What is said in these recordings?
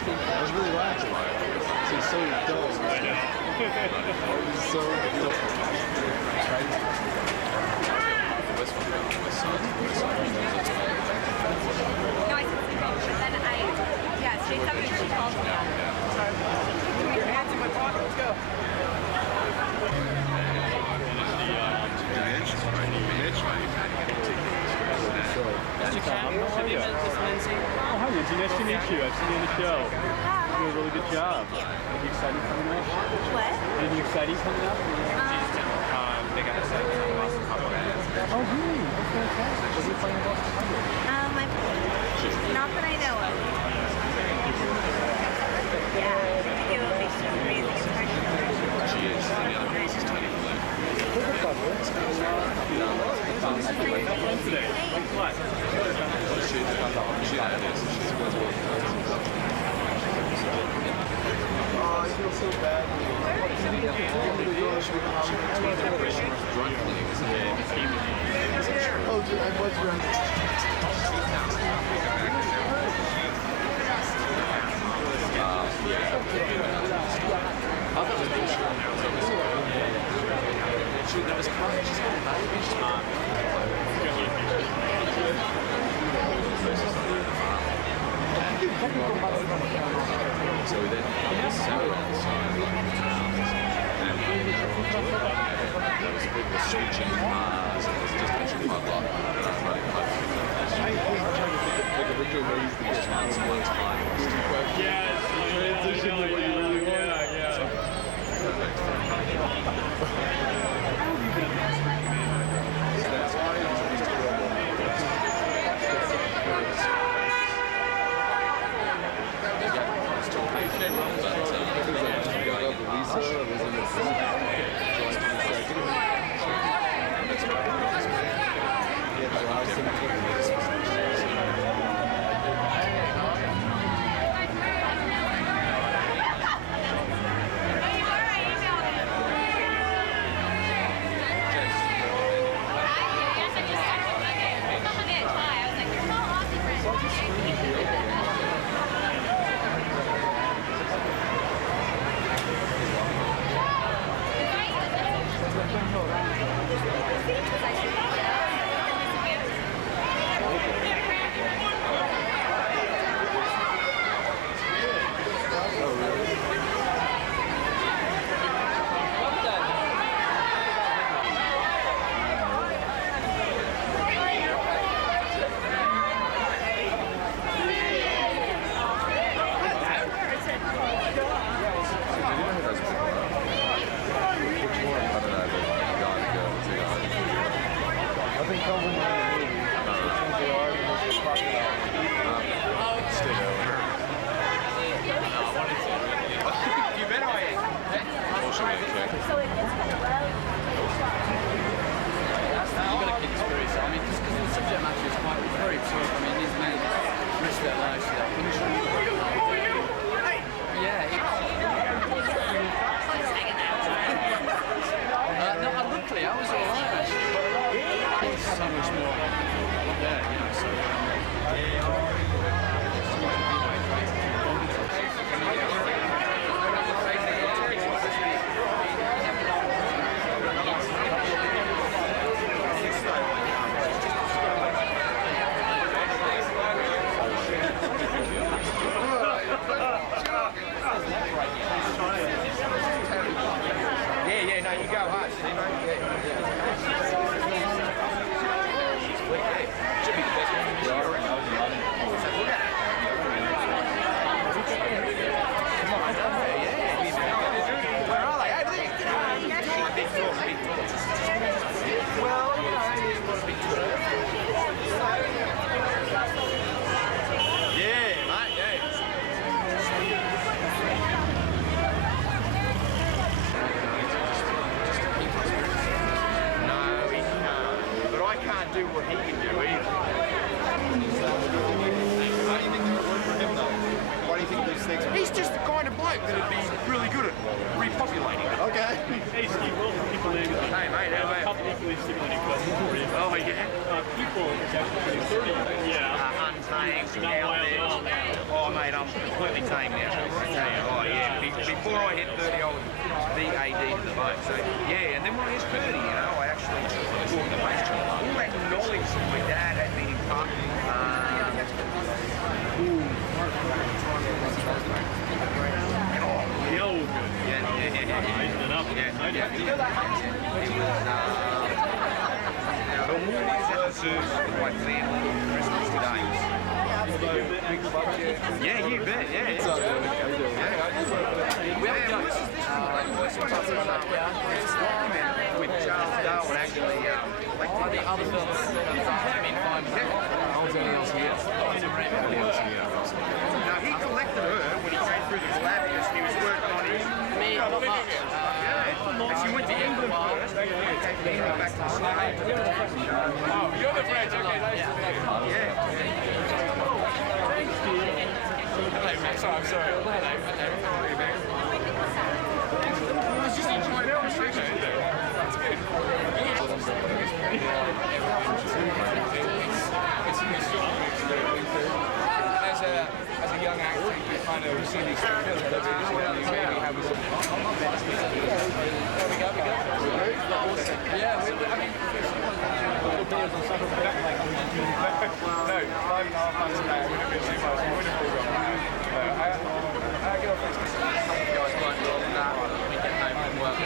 I was really laughing. He's so dumb. I know. He's so dumb. No, I said something, but then she told me she called me. Put your hands in my pocket, let's go. Oh, hi, Lindsay. Nice to meet you. I've seen you on the show. You do a really good job. Anything exciting coming up? What? Anything exciting coming up? They got a set of Boston Public. Oh, really? That's fantastic. What are you playing in Boston Public? Not that I know of. Yeah, I think it will be some amazing impression. She is. The other piece is Tony Blue. Today. What? Oh, I feel so bad. Oh, dude, I was Shoot, that was crying. She's got a baby. So then, Sarah inside, and there was a bit of a switching cars, and it was just actually quite a lot. And I was running quite I hate trying to think of like original ways to get one time. Yes, transition what you really want. Yeah. Do what he can do either. How do you think that would work for him though? Why do you think those things? He's just the kind of bloke that'd be really good at repopulating it. Okay. Hey Steve, well, people name is Hey mate, how a couple equally stimulating questions for you. Oh yeah. People is actually pretty 30. Yeah. Untamed, Not out wild there. at all now. Oh mate, I'm completely tame now. I tell you, oh yeah. Before I hit 30, I was VAD to the bone. So yeah, and then when I hit 30, you know, I actually all that knowledge that my dad had been imparting. The mornings at the zoo with my family, Christmas today. Yeah, you bet, yeah. What's up, dude? How you doing? With Charles Darwin, actually, like the other films. How's anyone else here? Now, he collected her when he came through the Galapagos and he was working on his... And she went to England first, they came back to the States. Oh, you're the French, okay, nice to meet you. Yeah. Hello, Max. Oh, I'm sorry. Hello. I was just enjoying the conversation. That's good. As a young actor, you kind of see these things that maybe have a yeah, I mean, no, 5.5 months ago, it would have been too much. We would have all gone mad. I get off this. Guys, like, we get home from work.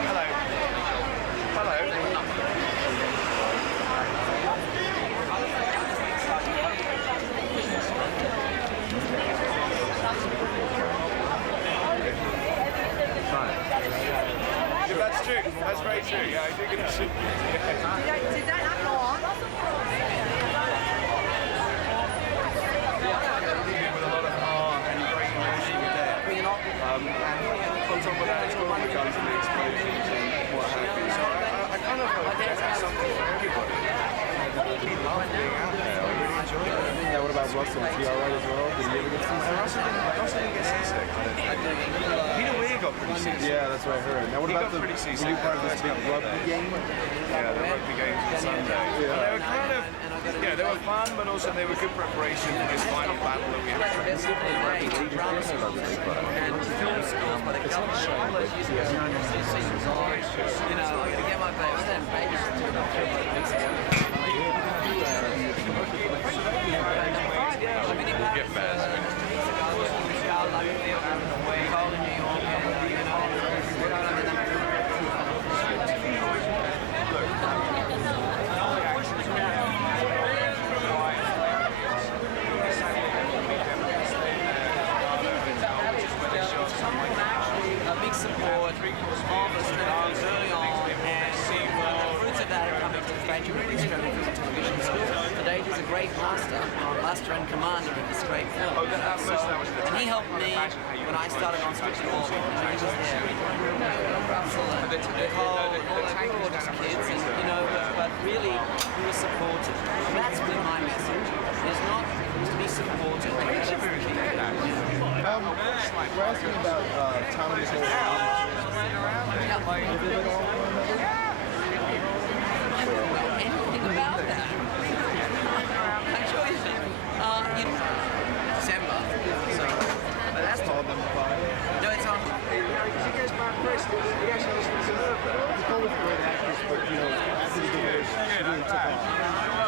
Hello. Hello. If that's true, that's very true. Yeah, I do get a shit. Did that not go on? With a lot of heart and great emotion with that. And on top of that, it's got all the guns and the explosions and what have you. So I kind of hope that's something for everybody. He loved being out there. I really enjoyed it. Yeah, what about Russell? Is he alright as well? Did he ever get seasick? Russell didn't get seasick. Peter Weir got pretty seasick. Yeah, that's what I heard. Now, what He about got pretty seasick. were you part of this big rugby game? Yeah, the rugby games on Sunday. Yeah. They were kind of, yeah, they were fun, but also they were good preparation for this final battle that we had. And film schools by the government, all those years ago, you know, I'm going to get my baby, then babies to the film like weeks ago. We'll get Baz. A big support of Australia early on, and the fruits of that are coming to the graduate Australian Film and Television School. Today he's a great master and commander of this great film. And he helped me when I started on Strictly Law. He was there. Russell and Nicole, all they were all just kids, and, you know, but really he was supported. And that's been my message. It's not to be supported. That's the key. We're asking about Tom and Nicole. I don't know anything about that. Actually, December. So, but that's told them. No, it's on. You guys not impressed? You guys know this was Nicole was a great actress, but you know, after the divorce, she really took off.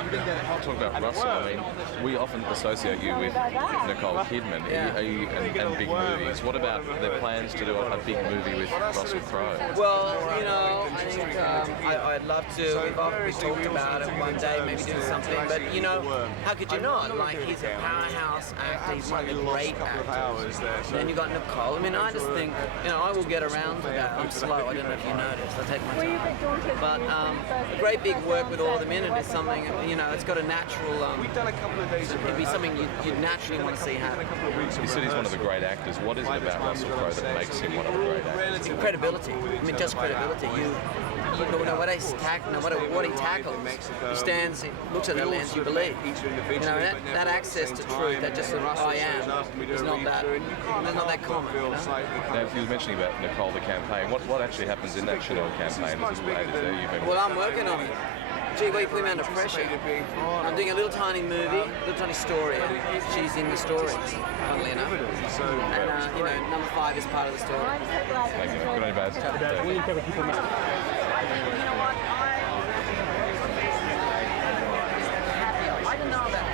You think that helped? Talk about Russell. I mean, we often associate you with Nicole Kidman and big movies. What about the plans to do a big movie with Russell Crowe? Well, you know, I think I'd love to. We've talked about it one day, maybe doing something. But you know, how could you not? Like, he's a powerhouse actor. He's one of the great actors. Then you got Nicole. I mean, I just think, you know, I will get around to that. I'm slow. I don't know if you noticed. I take my time. But great big work with all of them in it is something. You know, it's got a natural. We've done a couple of days. It'd be something you'd naturally want to see happen. You said he's one of the great actors. What is it about Russell Crowe that makes him one of the great actors? Credibility. I mean, just credibility. You know what what he tackles. He stands, looks at the lens, you believe. You know, that access to truth, that just sort of I am, is not that common. You know? Now, you were mentioning about Nicole, the campaign. What actually happens in that Chanel campaign? As a little A to Z, you've been Well, I'm working on it. Gee, why you put me under pressure? I'm doing a little tiny movie, little tiny story, and she's in the story, funnily enough. And, you know, number 5 is part of the story. Thank you. Good on you, Baz. You know what? I don't know about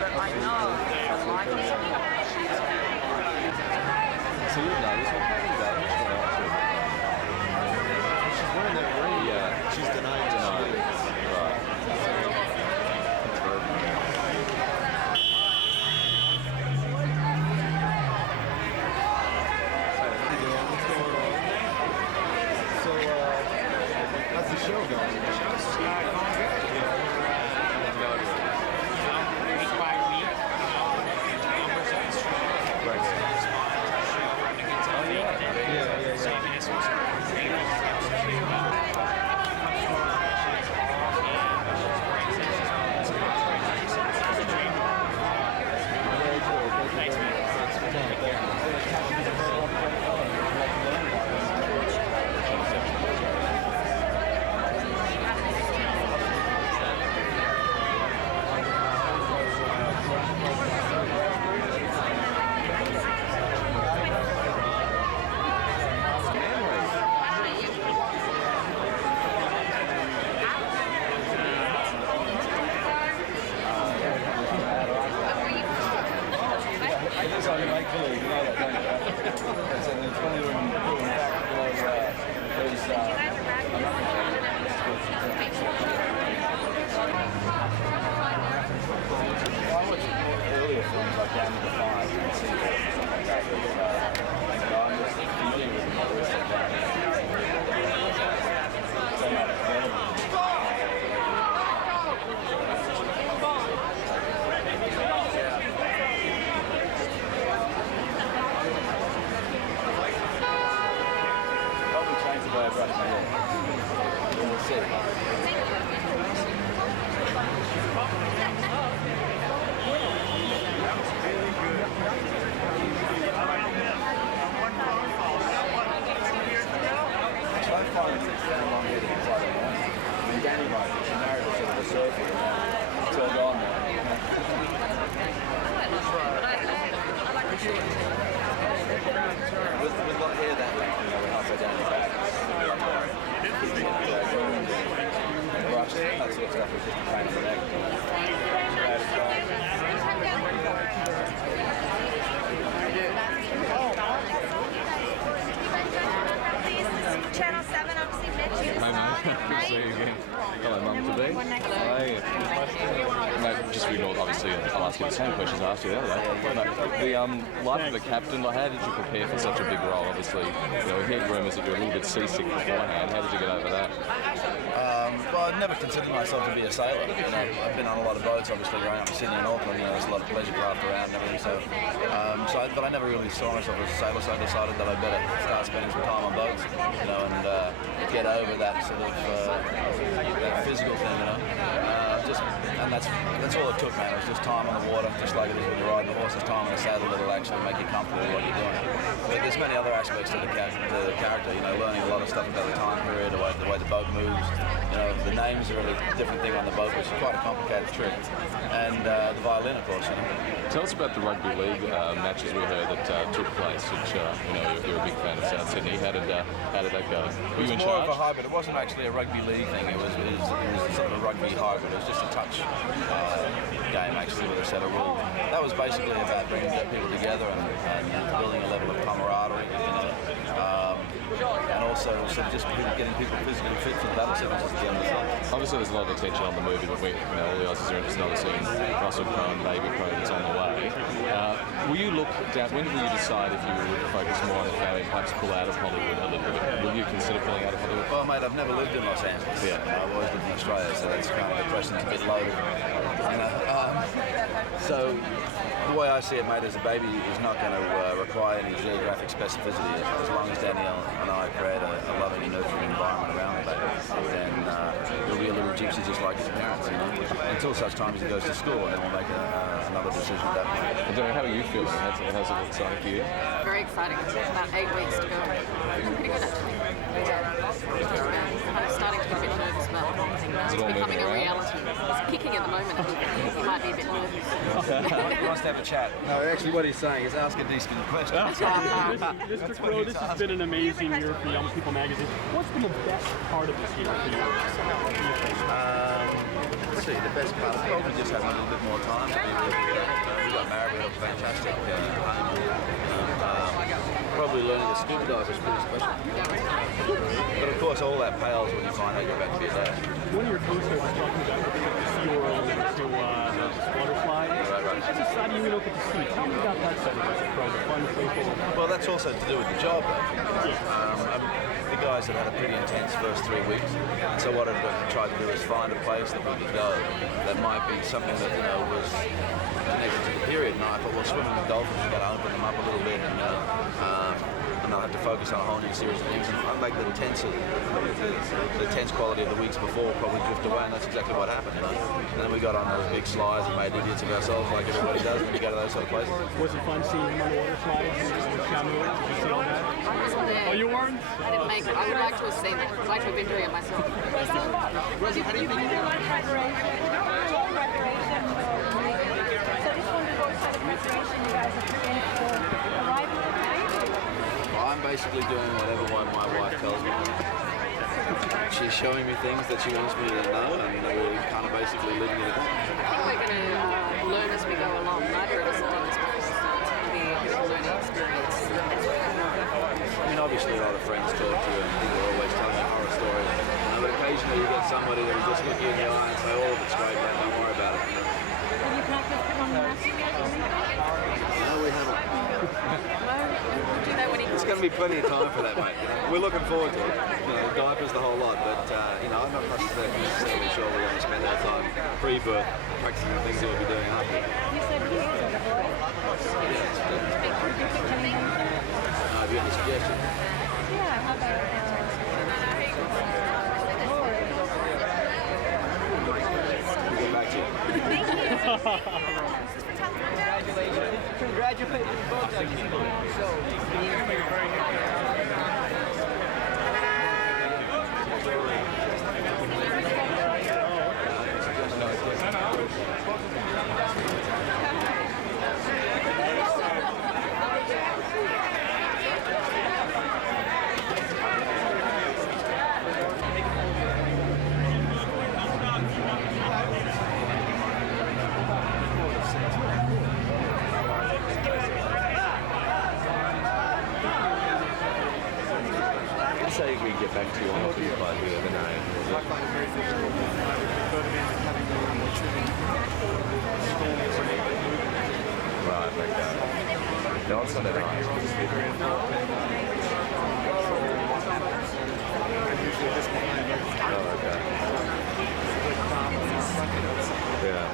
but I know I like it. So you know this one, She's wearing that ring. yeah, She's denying it. right. So, how's the show going? Channel 7, obviously, Mitch. Hi, Mum. Good to see you again. Hello, Mum, today. Hi. Mate, just for your obviously, I'll ask you the same questions I asked you the other day. The life of a captain, like, how did you prepare for such a big role? Obviously, you know, we heard rumours that you were a little bit seasick beforehand. How did you get over that? Well, I'd never considered myself to be a sailor. You know, I've been on a lot of boats, obviously, growing up in Sydney and Auckland. You know, there's a lot of pleasure craft around and everything. But I never really saw myself as a sailor, so I decided that I'd better start spending some time on boats, you know, and get over that sort of that physical thing, you know. And that's all it took, man. It was just time on the water, just like it is when you're riding a horse. There's time on the saddle that'll actually make you comfortable with what you're doing. But there's many other aspects to the character, you know, learning a lot of stuff about the time period, the way the boat moves. You know, the names are a really different thing on the boat, which is quite a complicated trick. And the violin, of course, you know. Tell us about the rugby league matches we heard that took place, which you know you're a big fan of South Sydney. How did that go? Were you in More charge? of a hybrid. It wasn't actually a rugby league thing. It was sort of a rugby hybrid. It was just a touch game actually with a set of rules. That was basically about bringing people together and building a level of camaraderie. You know. And also sort of just getting people physically fit for the battle sequences at the end of the film. Obviously, there's a lot of attention on the movie, but we, you know, all the Aussies are interested in seeing Russell Crowe and Baby Crowe that's on the way. Will you look down? When will you decide if you would focus more on the family, perhaps pull out of Hollywood a little bit? Will you consider pulling out of Hollywood? Well, mate, I've never lived in Los Angeles. Yeah. I've always lived in Australia, so that's kind of the question's a bit loaded. You know, so the way I see it, mate, is a baby is not going to require any geographic specificity as long as Danielle and I create a loving and nurturing environment around the baby. Then he'll be a little gypsy just like his parents, you know, until such time as he goes to school, and then we'll make another decision at that point. Danielle, how are you feeling? How's it exciting for you? Very exciting. About 8 weeks to go. Feeling pretty good actually. I'm starting to get a bit nervous about It's all becoming moving a around? reality. It's kicking at the moment. He might be a bit nervous. He wants to have a chat. No, actually what he's saying is ask a decent question. Mr. Crowe, this has been an amazing year for Young People magazine. What's been the best part of this year for you? Let's see, the best part of probably just having a little bit more time. We got married, we had a fantastic home. Probably learning to scuba dive was pretty special. But of course all that pales when you find out you're about to be a dad. One of your co-stars was talking about the SeaWorld and to water slide. Right. It's a side you don't get to see. Tell me about that side of it, Crowe, the fun, playful. Well, that's also to do with the job, though. The guys have had a pretty intense first 3 weeks, so what I've tried to do is find a place that we could go that might be something that, you know, was connected to the period. And I thought, well, swimming with dolphins, you've got to open them up a little bit, and I'll have to focus on a whole new series of things. And I make the tense quality of the weeks before probably drift away, and that's exactly what happened. You know? And then we got on those big slides and made idiots of ourselves, like everybody does when you go to those sort of places. Was it fun seeing him on the water slides and Shamu? Did you see all that? I wasn't there. Oh, you weren't? I didn't make it. I would like to have seen it. I'd like to have been doing it myself. Rosie, how do you think? So this one was also the preparation you guys are preparing for arrival of the baby? I'm basically doing whatever my wife tells me. She's showing me things that she wants me to know, and we're kind of basically living it. I think we're going to learn as we go along. Neither of us have done this before, so it's going to be a bit of a learning experience. I mean, obviously a lot of friends talk to you and people are always telling you horror stories. But occasionally you get somebody that will just look you in the eye and say, oh, it's great, man, don't worry about it. Have you practiced putting on the mask yet? No, we haven't. Do that when he There's going to be plenty of time for that, mate. You know, we're looking forward to it. You know, diapers, the whole lot. But, you know, I'm not necessarily sure we're going to spend our time pre-birth practicing the things that we'll be doing after. You said he is a boy? Yeah, it's good. Have you got any suggestions? Yeah, how about We'll get back to you. Congratulations, both of Say we get back to you on what you find with the name. I find it very difficult. I prefer to be having more trimming stories. Right, okay. No, it's Sunday night. Oh, okay. Yeah.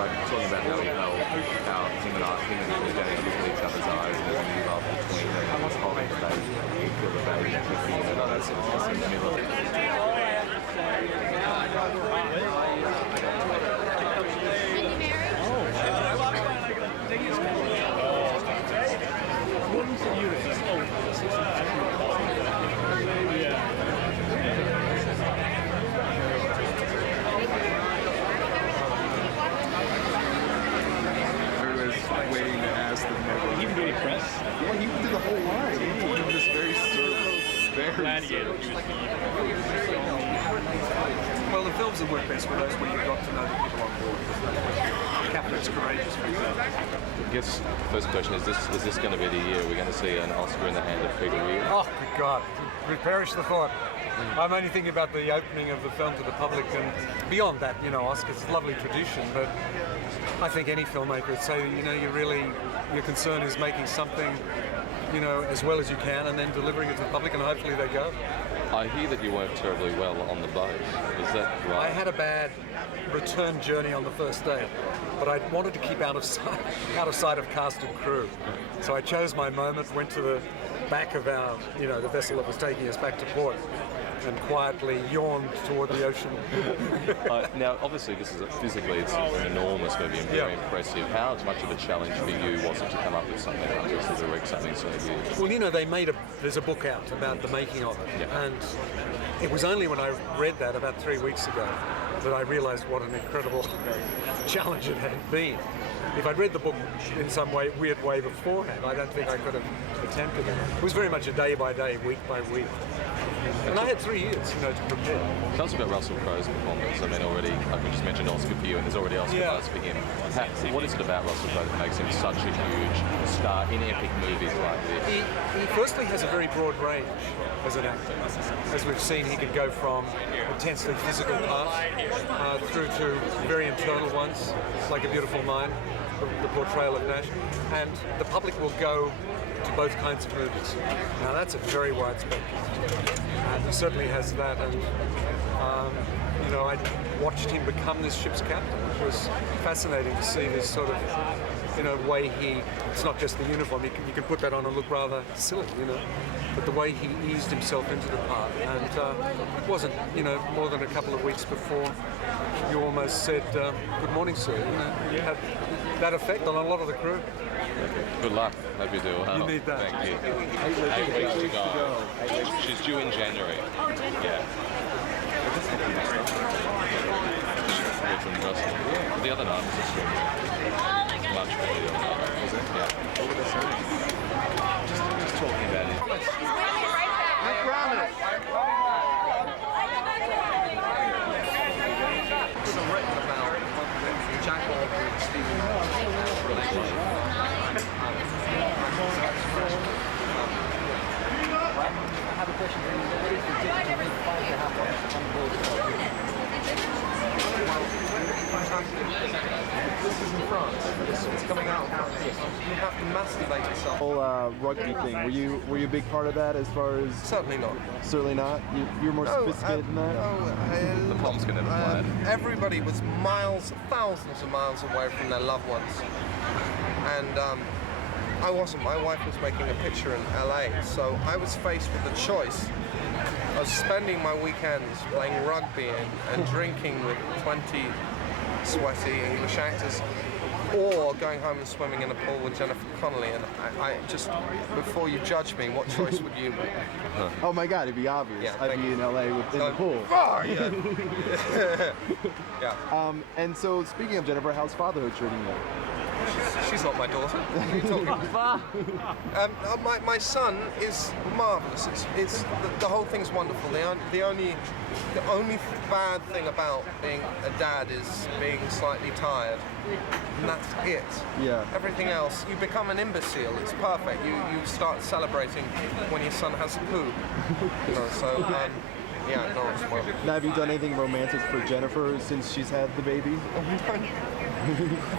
Like talking about how him and Danny look at each other's eyes and there's a new love between them and he's holding the baby, he killed the baby and he's thinking about that sort of stuff in the middle of it. Waiting to ask them. He even do any press? Yeah, he did the whole line. He was very Gladiator. Well, the films that work best with those when you've got to know the people on board. The captain's courageous, for example. I guess the first question is this going to be the year we're going to see an Oscar in the hand of Peter Weir? Oh, good God. We perish the thought. I'm only thinking about the opening of the film to the public and beyond that, you know, Oscars, it's a lovely tradition, but I think any filmmaker would say, you know, your concern is making something, you know, as well as you can and then delivering it to the public and hopefully they go. I hear that you weren't terribly well on the boat. Is that right? I had a bad return journey on the first day, but I wanted to keep out of sight of cast and crew. So I chose my moment, went to the back of our, you know, the vessel that was taking us back to port and quietly yawned toward the ocean. Now, obviously, this is physically it's an enormous movie and very impressive. How much of a challenge for you was it to come up with something like this, to direct something so huge? Well, you know, there's a book out about the making of it, Yeah. and it was only when I read that about 3 weeks ago that I realised what an incredible challenge it had been. If I'd read the book in some weird way beforehand, I don't think I could have attempted it. It was very much a day by day, week by week. And I had 3 years, to prepare. Tell us about Russell Crowe's performance. I mean, already, like we just mentioned, Oscar for you, and there's already Oscar buzz for him. What is it about Russell Crowe that makes him such a huge star in epic movies like this? He firstly has a very broad range as an actor. As we've seen, he could go from intensely physical parts through to very internal ones, like A Beautiful Mind, the portrayal of Nash, and the public will go to both kinds of movies. Now that's a very wide spectrum, and he certainly has that. And I watched him become this ship's captain. It was fascinating to see this sort of, way it's not just the uniform. You can put that on and look rather silly, but the way he eased himself into the part, and it wasn't, more than a couple of weeks before you almost said, "Good morning, sir." You had that effect on a lot of the crew. Good luck. Hope you do well. You need that. Thank you. 8 weeks to go. She's due in January. Yeah. The other night was extraordinary. Much better the other night, was it? Yeah. What were they saying? Just talking about it. Look around it. It's written about Jack Orton and Steve Irwin's relationship. I have a question for you. What is the difference between five and a half hours on board? This is in France. It's coming out. You have to masturbate yourself. The whole rugby thing. Were you a big part of that as far as? Certainly not. Certainly not. You're more sophisticated than that. The Poms can never play it. Everybody was thousands of miles away from their loved ones, and I wasn't. My wife was making a picture in LA, so I was faced with the choice of spending my weekends playing rugby and drinking with 20 sweaty English actors, or going home and swimming in a pool with Jennifer Connelly. And I just, before you judge me, what choice would you make? Oh my God, it'd be obvious. Yeah, I'd be in LA in the pool. Oh, yeah. Yeah. And so, speaking of Jennifer, how's fatherhood treating you? She's not my daughter. What are you talking about? My son is marvelous. It's the whole thing's wonderful. The only bad thing about being a dad is being slightly tired, and that's it. Yeah. Everything else, you become an imbecile. It's perfect. You start celebrating when your son has poo. Yeah, no, it's well. Now, have you done anything romantic for Jennifer since she's had the baby?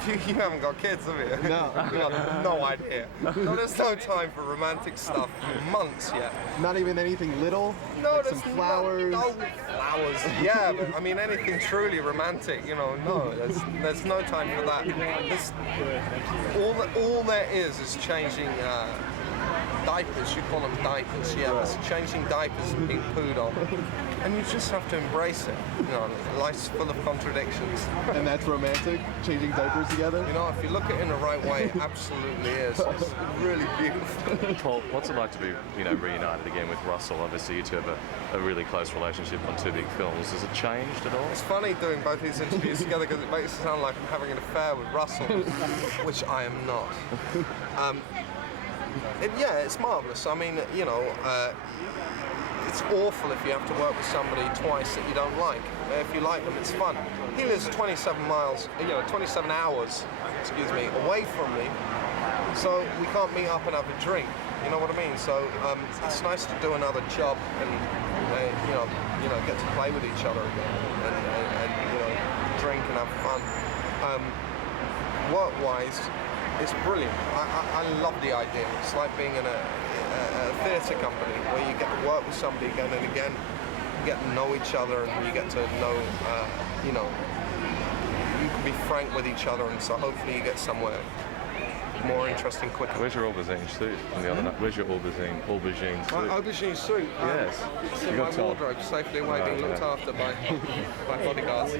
You haven't got kids, have you? No. You got no idea. No, there's no time for romantic stuff for months yet. Not even anything little? No, like some flowers? No flowers. Yeah, but I mean anything truly romantic, no, there's no time for that. All there is changing diapers. You call them diapers, yeah. It's changing diapers and being pooed on. And you just have to embrace it. Life's full of contradictions. And that's romantic? Changing diapers together? If you look at it in the right way, it absolutely is. It's really beautiful. Paul, what's it like to be, reunited again with Russell? Obviously, you two have a really close relationship on two big films. Has it changed at all? It's funny doing both these interviews together because it makes it sound like I'm having an affair with Russell, which I am not. It's marvellous. I mean, it's awful if you have to work with somebody twice that you don't like. If you like them, it's fun. He lives 27 hours away from me, so we can't meet up and have a drink. You know what I mean? So it's nice to do another job and get to play with each other again and drink and have fun. Work-wise, it's brilliant. I love the idea. It's like being in a theatre company where you get to work with somebody again and again, you get to know each other, and you get to know, you can be frank with each other, and so hopefully you get somewhere more interesting quicker. Where's your aubergine suit from the other night? Where's your aubergine suit? My aubergine suit? Yes. It's in my wardrobe, safely away, being looked after by bodyguards.